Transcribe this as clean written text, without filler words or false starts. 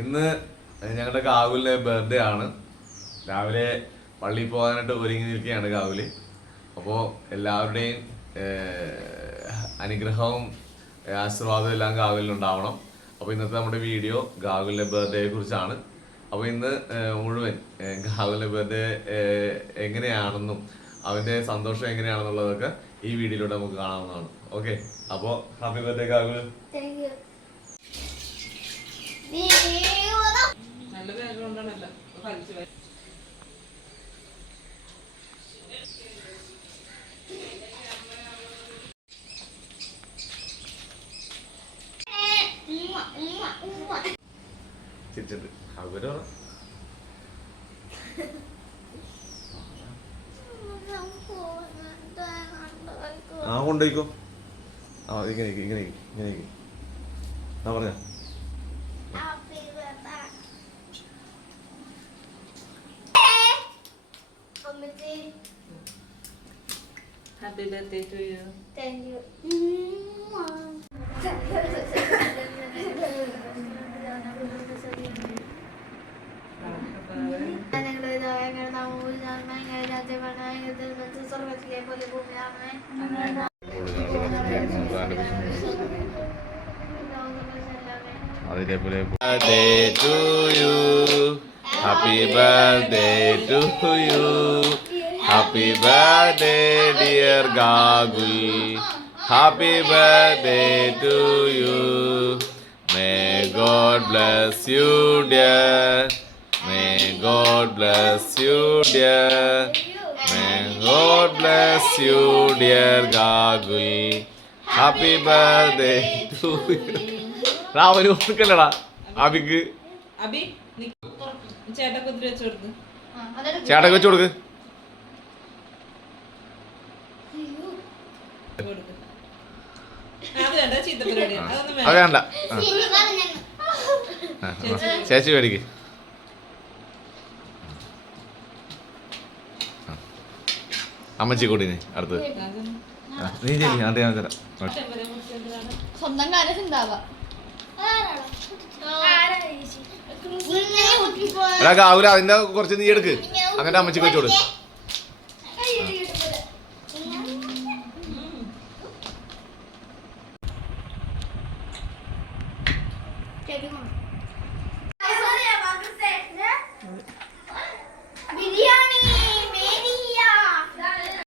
ഇന്ന് ഞങ്ങളുടെ ഗാവുലിന്റെ ബർത്ത്ഡേ ആണ്. രാവിലെ പള്ളിയിൽ പോകാനായിട്ട് ഒരുങ്ങി നിൽക്കുകയാണ് ഗാവുല്. അപ്പോൾ എല്ലാവരുടെയും അനുഗ്രഹവും ആശീർവാദവും എല്ലാം ഗാവുലിനുണ്ടാവണം. അപ്പോൾ ഇന്നത്തെ നമ്മുടെ വീഡിയോ ഗാവുലിന്റെ ബർത്ത്ഡേയെ കുറിച്ചാണ്. അപ്പോൾ ഇന്ന് മുഴുവൻ ഗാവുലിന്റെ ബർത്ത്ഡേ എങ്ങനെയാണെന്നും അവന്റെ സന്തോഷം എങ്ങനെയാണെന്നുള്ളതൊക്കെ ഈ വീഡിയോയിലൂടെ നമുക്ക് കാണാവുന്നതാണ്. ഓക്കെ, അപ്പോൾ ഹാപ്പി ബർത്ത്ഡേ ഗാവുൽ. നല്ല ബാക്ക്ഗ്രൗണ്ടാണല്ലോ. ചിരിച്ചിട്ട് അവരോ ആ കൊണ്ടുപോയിക്കോ. ആ ഇങ്ങനെ ഇങ്ങനെ ഇങ്ങനെ ആ പറഞ്ഞ Happy birthday to you. Thank you. അതിലേപോലെ birthday to you, happy birthday to you, happy birthday dear Gagul, happy birthday to you, may God bless you dear, may God bless you dear, may God bless you dear Gagul, happy birthday to you. രാവിലെ കൊടുക്കല്ലടാ അബിക്ക്. അബി ചേട്ടക്ക് ഒത്തിരി വെച്ച് കൊടുക്ക്. ചേട്ടക്ക് വെച്ച് കൊടുക്ക്. അത് വേണ്ട, ചീത്ത പരിപാടിയാണ്. അതൊന്നും അത് വേണ്ട. വേണ്ട. ചേച്ചി മേടിക്ക്. അമ്മച്ചി കൂട്ടിന് അടുത്ത് നീ ചെയ്യും. ഞാൻ തരാം. സ്വന്തം കാര്യം ഉണ്ടാവാ. എടാ ഗാവുല അതിന്റെ കുറച്ച് നീ എടുക്ക്. അങ്ങനെ അമ്മച്ചിക്ക് വെച്ച് കൊടുക്ക്.